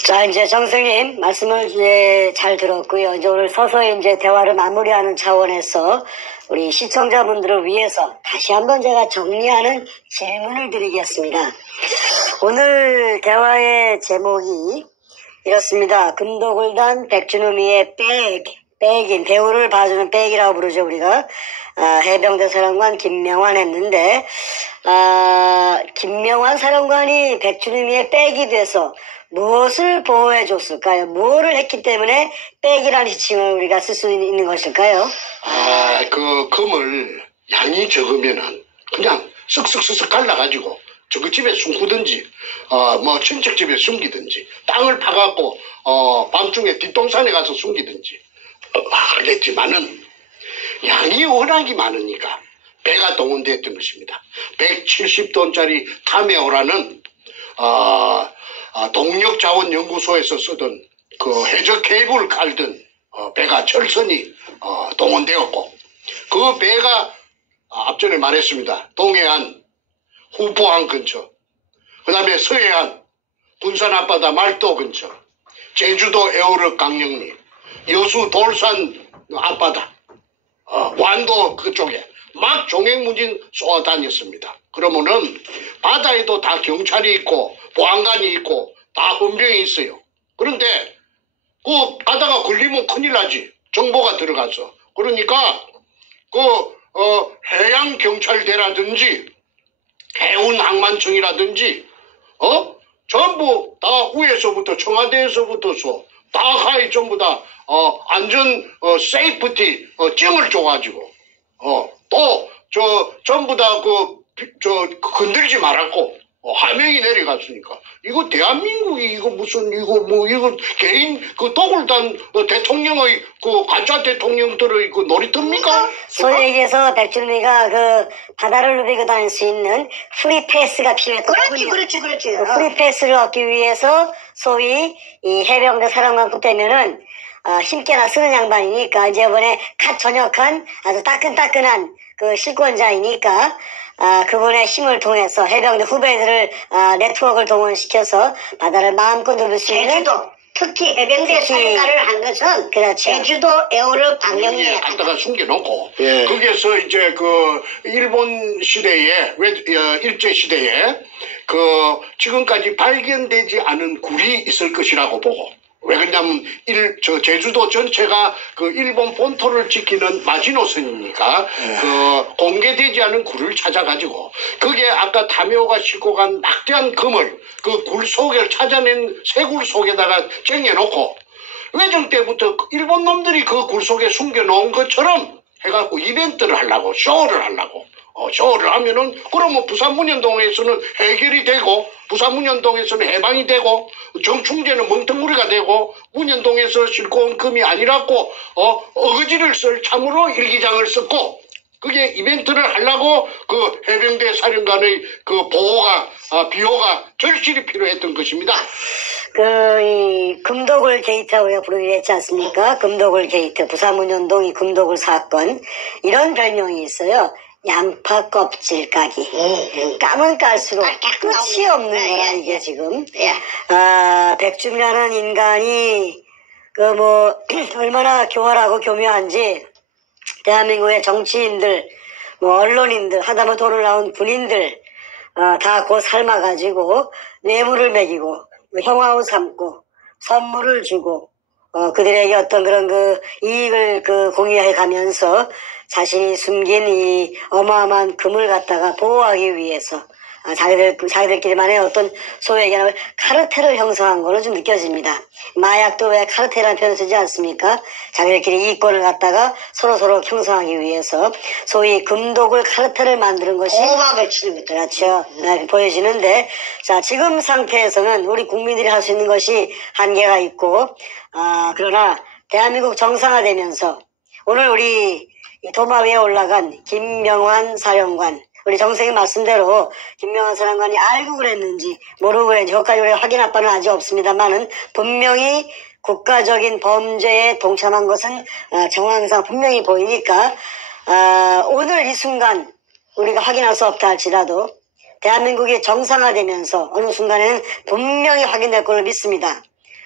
자, 이제 정승님 말씀을 이제 잘 들었고요. 이제 오늘 서서히 이제 대화를 마무리하는 차원에서 우리 시청자분들을 위해서 다시 한번 제가 정리하는 질문을 드리겠습니다. 오늘 대화의 제목이 이렇습니다. 금도굴단 백준우미의 백인, 배우를 봐주는 백이라고 부르죠, 우리가. 해병대 사령관 김명환 했는데, 김명환 사령관이 백준우미의 백이 돼서 무엇을 보호해줬을까요? 무엇을 했기 때문에 백이라는 지칭을 우리가 쓸 수 있는 것일까요? 그 금을 양이 적으면은 그냥 쓱쓱쓱쓱 갈라가지고 저그 집에 숨기든지, 뭐 친척 집에 숨기든지, 땅을 파갖고, 밤중에 뒷동산에 가서 숨기든지, 하겠지만은, 양이 워낙이 많으니까 배가 동원됐던 것입니다. 170톤짜리 타메오라는, 동력자원연구소에서 쓰던 그 해적 케이블 깔던 배가 철선이 동원되었고, 그 배가 앞전에 말했습니다. 동해안, 후포항 근처, 그 다음에 서해안, 군산 앞바다 말도 근처, 제주도 에어르 강령리, 여수 돌산 앞바다, 완도 그쪽에 막 종횡무진 쏘아다녔습니다. 그러면은 바다에도 다 경찰이 있고 보안관이 있고 다 헌병이 있어요. 그런데 그 가다가 걸리면 큰일 나지. 정보가 들어가서. 그러니까 해양 경찰대라든지 해운 항만청이라든지 전부 다 위에서부터 청와대에서부터서 다 가히 전부 다 안전 세이프티 증을 줘가지고 또 전부 다 건들지 말았고 하명이 내려갔으니까 이거 대한민국이 이거 무슨 이거 개인 그 도굴단 대통령의 그 가짜 대통령들의 그 놀이터입니까? 소위 얘기해서 백준우미가 그 바다를 누비고 다닐 수 있는 프리패스가 필요했던 거군요. 그렇지. 프리패스를 얻기 위해서 소위 이 해병대 사령관급 되면은 힘께나 쓰는 양반이니까 이제 이번에 갓 전역한 아주 따끈따끈한 그 실권자이니까 그분의 힘을 통해서 해병대 후배들을 네트워크를 동원시켜서 바다를 마음껏 누빌 수 있는 제주도 특히 해병대 사령관을 한 것은 그렇죠. 제주도 에어르 방영리에 갖다가 숨겨놓고 거기에서 이제 그 일본 시대에 일제 시대에 그 지금까지 발견되지 않은 굴이 있을 것이라고 보고. 왜 그러냐면 제주도 전체가 그 일본 본토를 지키는 마지노선이니까 그 공개되지 않은 굴을 찾아가지고 그게 아까 타메오가 싣고 간 막대한 금을 그 굴 속에 찾아낸 쇠굴 속에다가 쟁여놓고 외정 때부터 일본 놈들이 그 굴 속에 숨겨놓은 것처럼 해갖고 이벤트를 하려고 쇼를 하려고 쇼를 하면은 그러면 부산문현동에서는 해결이 되고 부산문현동에서는 해방이 되고 정충제는 멍텅구리가 되고 문현동에서 싣고 온 금이 아니라고 어거지를 쓸 참으로 일기장을 썼고 그게 이벤트를 하려고 그 해병대 사령관의 그 비호가 절실히 필요했던 것입니다. 이 금도굴 게이트라고 우리가 부르기로 했지 않습니까? 금도굴 게이트, 부산문현동 이 금도굴 사건 이런 별명이 있어요. 양파 껍질 까기. 까면 깔수록 끝이 없는 거라 이게 지금. 백준이라는 인간이 얼마나 교활하고 교묘한지 대한민국의 정치인들, 언론인들, 하다못해 돈을 나온 군인들 다 곧 삶아가지고 뇌물을 먹이고 형아우 삼고 선물을 주고 그들에게 어떤 그런 이익을 공유해 가면서 자신이 숨긴 이 어마어마한 금을 갖다가 보호하기 위해서 자기들끼리만의 어떤 소위 얘기하는 카르텔을 형성한 거로 좀 느껴집니다. 마약도 왜 카르텔이라는 표현을 쓰지 않습니까? 자기들끼리 이권을 갖다가 서로 형성하기 위해서 소위 금독을 카르텔을 만드는 것이 공업을 치는 거죠. 그렇죠. 보여지는데 자 지금 상태에서는 우리 국민들이 할 수 있는 것이 한계가 있고 그러나 대한민국 정상화되면서 오늘 우리 도마 위에 올라간 김명환 사령관 우리 정생의 말씀대로 김명환 사령관이 알고 그랬는지 모르고 그랬는지 그것까지 우리가 확인할 바는 아직 없습니다만은 분명히 국가적인 범죄에 동참한 것은 정황상 분명히 보이니까 오늘 이 순간 우리가 확인할 수 없다 할지라도 대한민국이 정상화되면서 어느 순간에는 분명히 확인될 걸로 믿습니다.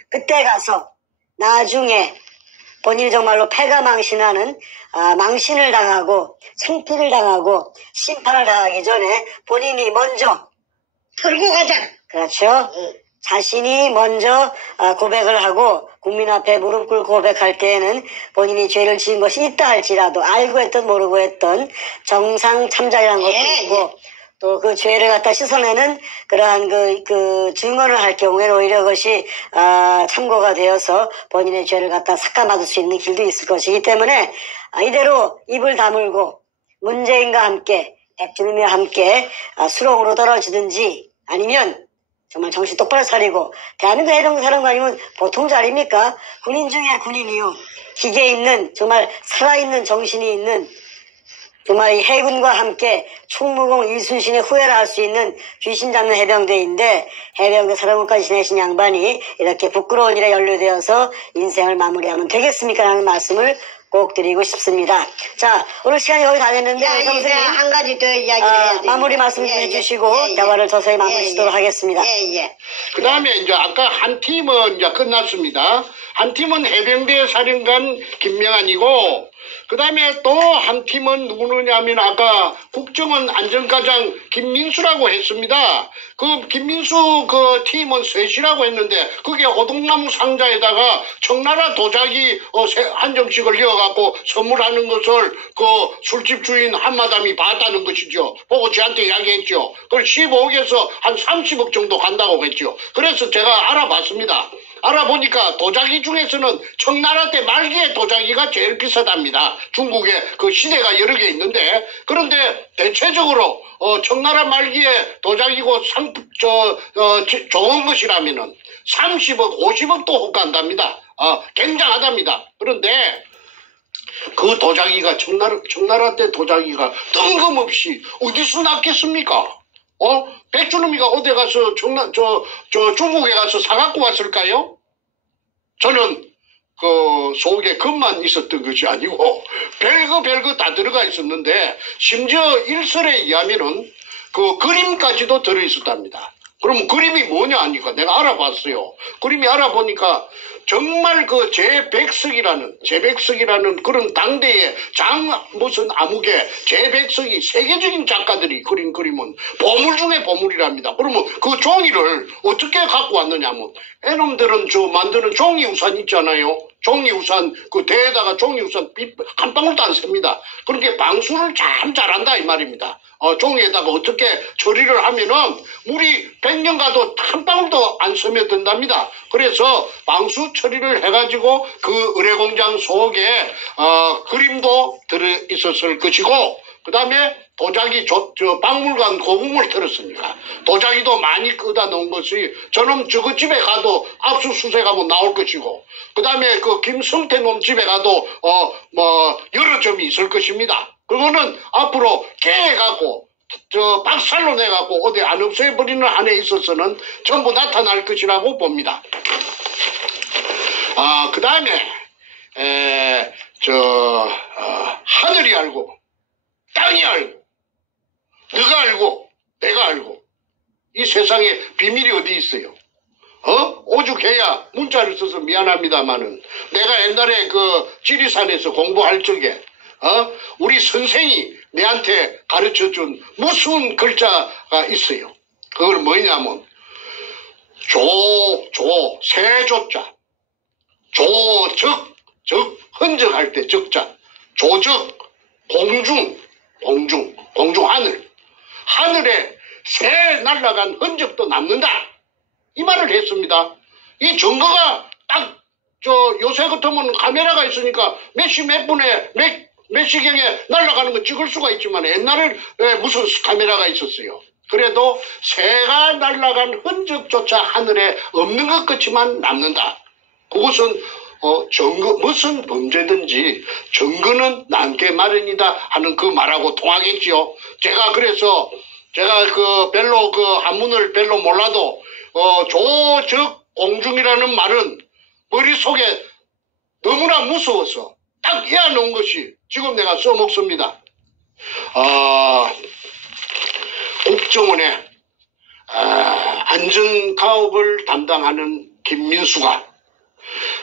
그때 가서 나중에 본인이 정말로 패가망신하는 망신을 당하고 창피를 당하고 심판을 당하기 전에 본인이 먼저 털고 가자. 그렇죠. 자신이 먼저 고백을 하고 국민 앞에 무릎 꿇고 고백할 때에는 본인이 죄를 지은 것이 있다 할지라도 알고 했던 모르고 했던 정상 참작이라는 것도 예, 있고 또 그 죄를 갖다 씻어내는 그러한 그 증언을 할 경우에는 오히려 그것이 참고가 되어서 본인의 죄를 갖다 삭감받을 수 있는 길도 있을 것이기 때문에 이대로 입을 다물고 문재인과 함께 백주님과 함께 수렁으로 떨어지든지 아니면 정말 정신 똑바로 차리고 대한민국 해병사령관이면 보통 자리입니까? 군인 중에 군인이요. 기계 있는 정말 살아있는 정신이 있는 정말 이 해군과 함께 충무공 이순신의 후예라 할 수 있는 귀신 잡는 해병대인데 해병대 사령관까지 지내신 양반이 이렇게 부끄러운 일에 연루되어서 인생을 마무리하면 되겠습니까? 라는 말씀을 꼭 드리고 싶습니다. 자, 오늘 시간이 거의 다 됐는데 야, 선생님 이제 한 가지 더 이야기를 해야 돼. 마무리 말씀 좀 해주시고 대화를 서서히 마무리 짓도록 하겠습니다. 예. 그 다음에 이제 아까 한 팀은 이제 끝났습니다. 한 팀은 해병대 사령관 김명한이고, 그 다음에 또 한 팀은 누구느냐면 아까 국정원 안전과장 김민수라고 했습니다. 그 김민수 그 팀은 셋이라고 했는데 그게 오동나무 상자에다가 청나라 도자기 한 점씩을 이어갖고 선물하는 것을 그 술집 주인 한마담이 봤다는 것이죠. 보고 저한테 이야기했죠. 그걸 15억에서 한 30억 정도 간다고 했죠. 그래서 제가 알아봤습니다. 알아보니까 도자기 중에서는 청나라 때 말기의 도자기가 제일 비싸답니다. 중국에 그 시대가 여러 개 있는데, 그런데 대체적으로 청나라 말기의 도자기고 좋은 것이라면은 30억, 50억도 혹간답니다. 굉장하답니다. 그런데 그 도자기가 청나라 때 도자기가 뜬금없이 어디서 났겠습니까? 백주놈이가 어디 가서 중국에 가서 사갖고 왔을까요? 저는 그 속에 금만 있었던 것이 아니고 별거 다 들어가 있었는데 심지어 일설에 의하면은 그 그림까지도 들어 있었답니다. 그럼 그림이 뭐냐 하니까 내가 알아봤어요. 그림이 알아보니까 정말 그 제백석이라는 그런 당대의 무슨 암흑의 제백석이 세계적인 작가들이 그린 그림은 보물 중에 보물이랍니다. 그러면 그 종이를 어떻게 갖고 왔느냐면 애놈들은 만드는 종이우산 있잖아요. 종이우산 그 대에다가 종이우산 빛 한 방울도 안 셉니다. 그렇게 방수를 참 잘한다 이 말입니다. 종이에다가 어떻게 처리를 하면은 물이 100년 가도 한 방울도 안 스며든답니다. 그래서 방수 처리를 해가지고 그 의뢰공장 속에 그림도 들어있었을 것이고, 그 다음에 도자기 박물관 고금을 들었으니까 도자기도 많이 끄다 놓은 것이 저놈 저거 집에 가도 압수수색하면 나올 것이고, 그 다음에 그 김성태 놈 집에 가도 여러 점이 있을 것입니다. 그거는 앞으로 개해갖고 박살로 내갖고 어디 안 없애버리는 한에 있어서는 전부 나타날 것이라고 봅니다. 그 다음에 하늘이 알고 땅이 알고 너가 알고 내가 알고 이 세상에 비밀이 어디 있어요? 오죽해야 문자를 써서 미안합니다마는 내가 옛날에 그 지리산에서 공부할 적에 우리 선생이 내한테 가르쳐준 무슨 글자가 있어요. 그걸 뭐냐면 세조자, 흔적할 때 적자, 조적, 공중 하늘에 새 날아간 흔적도 남는다. 이 말을 했습니다. 이 증거가 딱 요새 같으면 카메라가 있으니까 몇 시 몇 분에 몇 시경에 날아가는 거 찍을 수가 있지만 옛날에 무슨 카메라가 있었어요. 그래도 새가 날아간 흔적조차 하늘에 없는 것 같지만 남는다. 그것은 증거, 무슨 범죄든지 증거는 남게 마련이다 하는 그 말하고 통하겠지요. 제가 그 한문을 별로 몰라도 조적 공중이라는 말은 머릿속에 너무나 무서워서 딱 이어놓은 것이 지금 내가 써먹습니다. 국정원의 안전가업을 담당하는 김민수가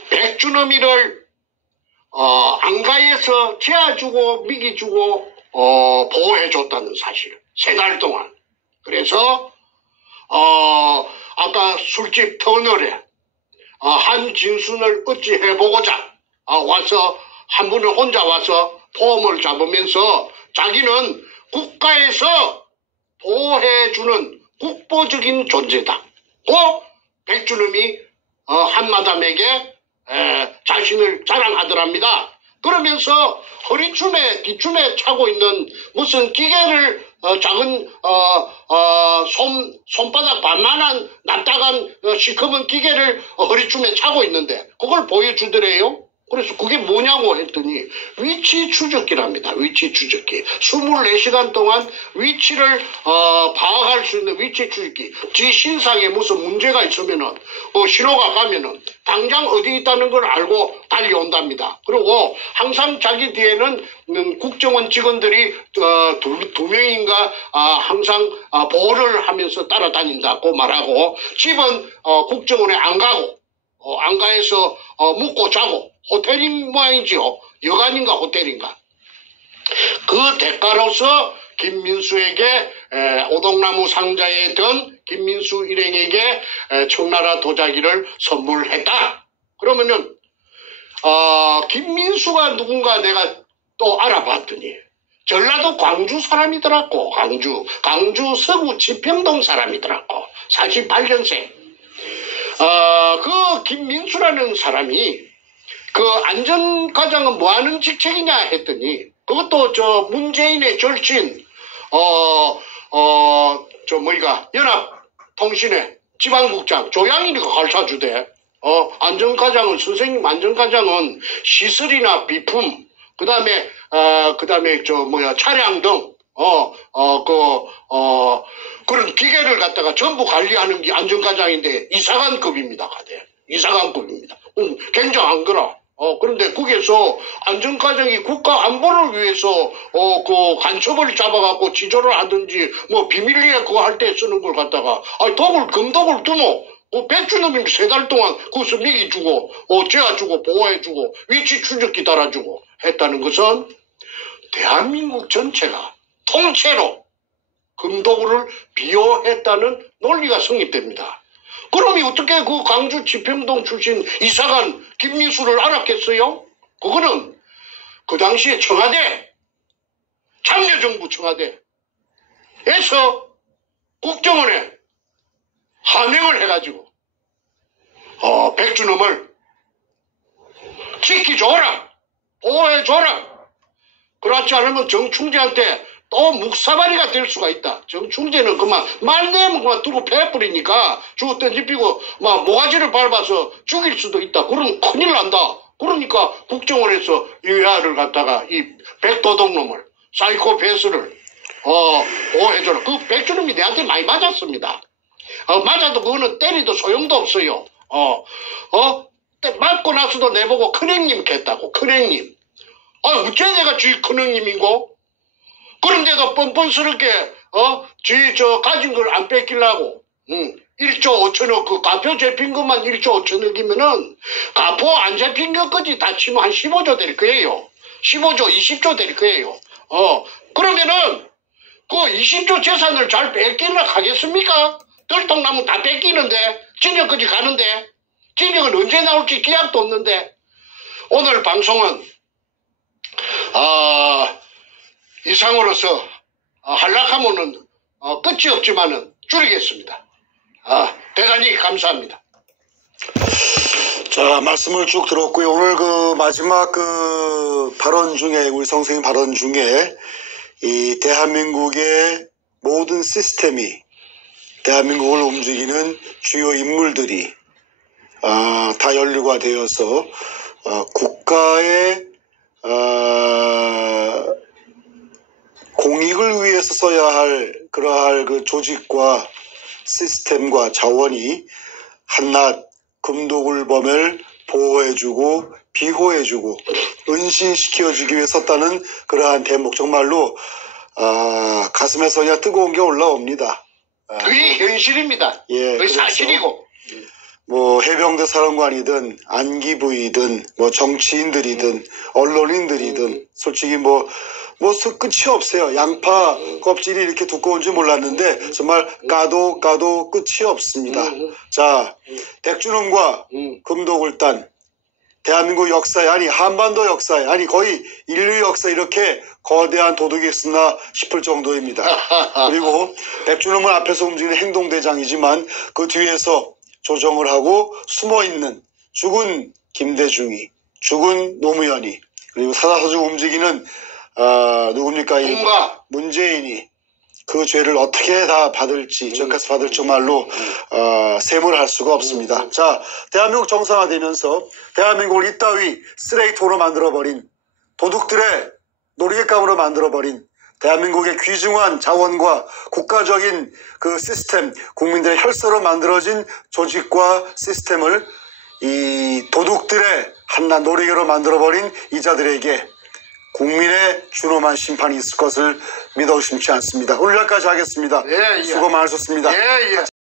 백주놈이를 안가에서 재워주고 미기주고 보호해줬다는 사실. 3달 동안. 그래서 아까 술집 터널에 한진순을 어찌 해보고자 와서 한 분은 혼자 와서 폼을 잡으면서 자기는 국가에서 보호해주는 국보적인 존재다. 그 백주놈이 한마담에게 자신을 자랑하더랍니다. 그러면서 허리춤에 뒤춤에 차고 있는 무슨 기계를 작은 손바닥 반만한 납작한 시커먼 기계를 허리춤에 차고 있는데 그걸 보여주더래요. 그래서 그게 뭐냐고 했더니 위치 추적기랍니다. 위치 추적기. 24시간 동안 위치를 파악할 수 있는 위치 추적기. 지 신상에 무슨 문제가 있으면은 신호가 가면은 당장 어디 있다는 걸 알고 달려온답니다. 그리고 항상 자기 뒤에는 국정원 직원들이 두 명인가 항상 보호를 하면서 따라다닌다고 말하고 집은 국정원에 안 가고 안가에서 묵고 자고 호텔인 모양이지요. 여관인가 호텔인가. 그 대가로서 김민수에게 오동나무 상자에 든 김민수 일행에게 청나라 도자기를 선물했다. 그러면은 김민수가 누군가 내가 또 알아봤더니 전라도 광주 사람이더라고. 광주 서구 지평동 사람이더라고. 48년생. 그 김민수라는 사람이 그 안전과장은 뭐 하는 직책이냐 했더니 그것도 저 문재인의 절친 연합통신의 지방국장 조양이니까 가르쳐주대. 안전과장은 선생님 안전과장은 시설이나 비품 그다음에 차량 등 그런 기계를 갖다가 전부 관리하는 게 안전과장인데 이사관급입니다. 이사관급입니다. 굉장한 거라. 그런데 거기에서 안전과장이 국가 안보를 위해서 그 간첩을 잡아갖고 지조를 하든지 뭐 비밀리에 그거 할 때 쓰는 걸 갖다가 금독을 두모 백주놈이 3달 동안 그것을 미기주고 재워주고 보호해주고 위치 추적기 달아주고 했다는 것은 대한민국 전체가 통째로 금도구를 비호했다는 논리가 성립됩니다. 그러면 어떻게 그 광주 지평동 출신 이사관 김민수를 알았겠어요? 그거는 그 당시에 청와대, 참여정부 청와대에서 국정원에 하명을 해가지고 백주놈을 지키줘라, 보호해줘라. 그렇지 않으면 정충재한테 또 묵사발이가 될 수가 있다. 정충재는 그만 말 내면 그만 두고 패버리니까 주워 던지피고 막 모가지를 밟아서 죽일 수도 있다. 그러면 큰일 난다. 그러니까 국정원에서 유야를 갖다가 이 백도둑놈을 사이코패스를 보호해줘라. 그 백주놈이 내한테 많이 맞았습니다. 맞아도 그거는 때리도 소용도 없어요. 맞고 나서도 내보고 큰형님 했다고. 큰형님. 어째 내가 주위 큰형님인고? 그런데도 뻔뻔스럽게 가진 걸 안 뺏기려고 1조 5천억 그 가표 잡힌 것만 1조 5천억이면은 가포 안 잡힌 것까지 다 치면 한 15조 될 거예요. 15조 20조 될 거예요. 그러면은 그 20조 재산을 잘 뺏기려 하겠습니까? 들통나면 다 뺏기는데 진역까지 가는데 진역은 언제 나올지 기약도 없는데 오늘 방송은 이상으로서 한락하면은 끝이 없지만은 줄이겠습니다. 대단히 감사합니다. 자, 말씀을 쭉 들었고요. 오늘 그 마지막 그 발언 중에 우리 선생님 발언 중에 이 대한민국의 모든 시스템이 대한민국을 움직이는 주요 인물들이 다 연루가 되어서 국가의 공익을 위해서 써야 할 그러할 그 조직과 시스템과 자원이 한낱 금독울범을 보호해주고 비호해주고 은신시켜주기 위해 썼다는 그러한 대목 정말로 가슴에서 그냥 뜨거운 게 올라옵니다. 그게 현실입니다. 예, 그게 사실이고. 뭐 해병대 사령관이든 안기부이든 뭐 정치인들이든 언론인들이든 솔직히 뭐 끝이 없어요. 양파 껍질이 이렇게 두꺼운 줄 몰랐는데 정말 까도 끝이 없습니다. 자, 백준홍과 금도굴단 대한민국 역사에 아니 한반도 역사에 아니 거의 인류 역사에 이렇게 거대한 도둑이 있었나 싶을 정도입니다. 그리고 백준홍은 앞에서 움직이는 행동대장이지만 그 뒤에서 조정을 하고 숨어있는 죽은 김대중이 죽은 노무현이 그리고 사사사주 움직이는 누굽니까 이 문재인이 그 죄를 어떻게 다 받을지 저까지 받을 정말로 셈을 할 수가 없습니다. 자, 대한민국 정상화되면서 대한민국을 이따위 쓰레기통으로 만들어버린 도둑들의 놀이개감으로 만들어버린 대한민국의 귀중한 자원과 국가적인 그 시스템, 국민들의 혈서로 만들어진 조직과 시스템을 이 도둑들의 한낱 놀이개로 만들어버린 이자들에게 국민의 준엄한 심판이 있을 것을 믿어 의심치 않습니다. 오늘 여기까지 하겠습니다. 수고 많으셨습니다.